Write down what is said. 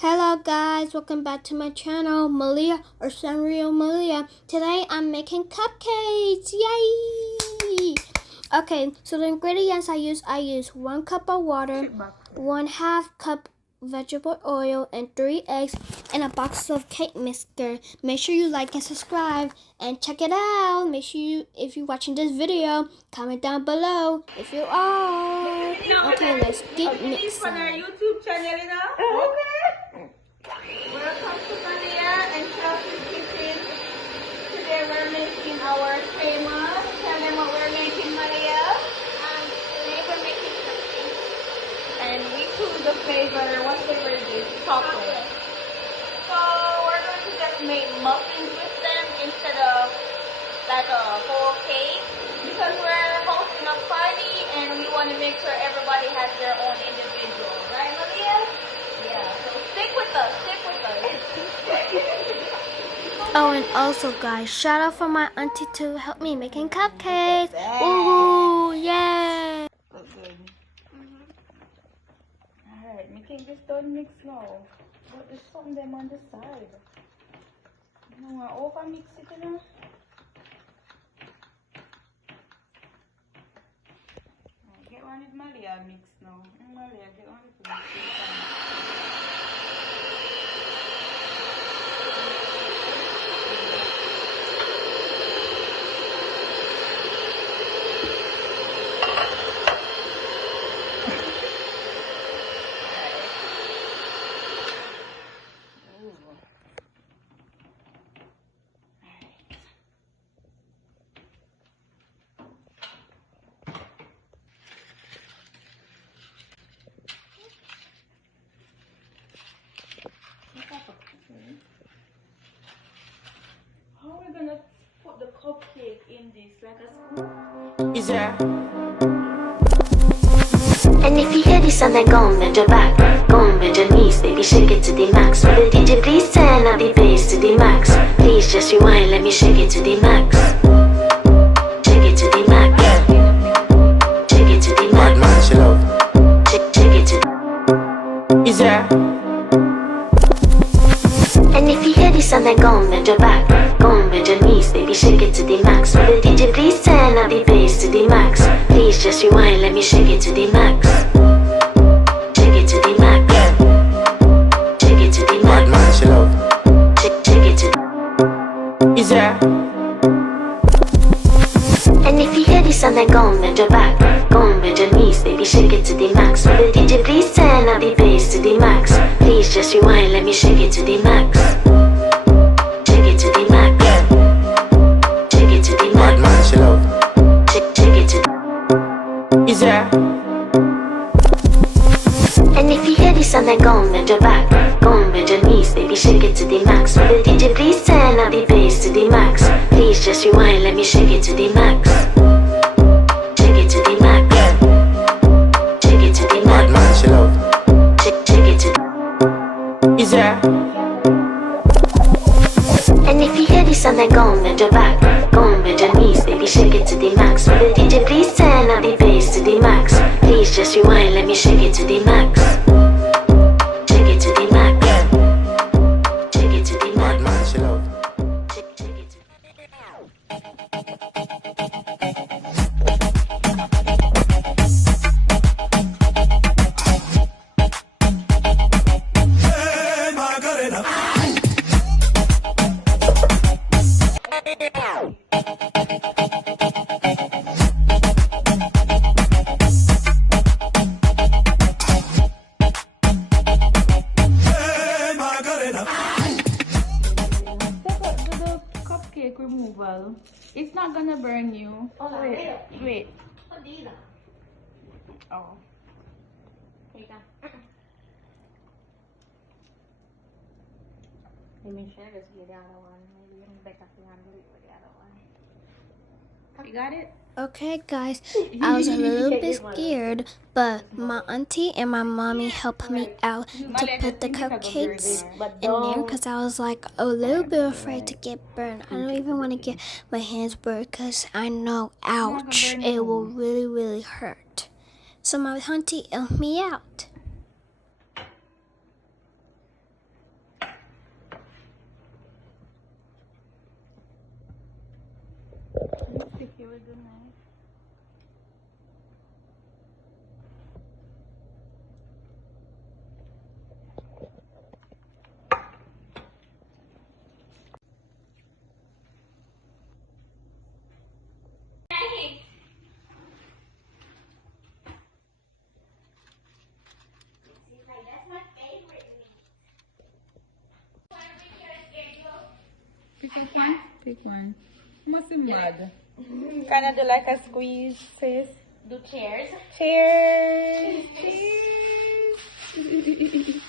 Hello guys, welcome back to my channel, Maliah or Sanrio Maliah. Today I'm making cupcakes, yay! Okay, so the ingredients I use 1 cup of water, 1/2 cup vegetable oil, and 3 eggs, and a box of cake mixture. Make sure you like and subscribe and check it out. Make sure you, if you're watching this video, comment down below if you are. Okay, let's get mixing. On our YouTube channel, you know? Okay. Welcome to Maliah and Chelsea Kitchen. Today we're making our famous. Tell them what we're making, Maliah. Today we're making cupcakes. And we choose the flavor. What flavor is this? Chocolate. So we're going to just make muffins with them instead of like a whole cake. Because we're hosting a party and we want to make sure everybody has their own individual. Right, Maliah? Yeah, so stick with us. Oh, and also guys, shout out for my auntie to help me making cupcakes. Ooh, yay! Look good. Alright, making this done mix now. But there's some them on the side. You know, I over mix it, you know? Get one with Maliah mix now. Maliah, get one with mix. How are we gonna put the cupcake in this? Like a Is there? And if you hear this and then go on bend your back, go on bend your knees, baby shake it to the max. Will the DJ please turn up the bass to the max? Please just rewind, let me shake it to the max. Shake it to the max. Shake it to the max. Shake it to Is there? And if you hear this and then go on bend your back, go on bend your knees, baby shake it to the max. Will the DJ please turn up the bass to the max? Please just rewind, let me shake it to the max. Shake it to the max. Shake it to the max. Shake it to Is there? And if you hear this and then go on bend your back, go on bend your knees, baby shake it to the max. Will the DJ please turn up the bass to the max? Please just rewind, let me shake it to the max. Shake it to the max. Shake it to the max. Shake it to Is there? And if you hear this and then go on bend your back, go on bend your knees, baby shake it to the max. Will the DJ please turn up the bass to the max? Please just rewind, let me shake it to the max. Shake it to the max. Shake it to the max. Shake it to Is there? And if you hear this and then go on bend your back, go on bend your knees, baby shake it to the max. Will the DJ please turn up the bass to the max? Please just rewind, let me shake it to the max. Shake it to the max. Shake it to the max. Shake it to the cupcake removal. It's not gonna burn you. Oh, wait. Oh. You got it? Okay guys, I was a little bit scared, but my auntie and my mommy helped me out to put the cupcakes in there because I was like a little bit afraid to get burned. I don't even want to get my hands burned because I know, ouch, it will really hurt. So my auntie helped me out. Okay, with the knife. Pick up one. Pick one. What's the mud? Kind of do like a squeeze, sis. Do chairs. Cheers. Cheers.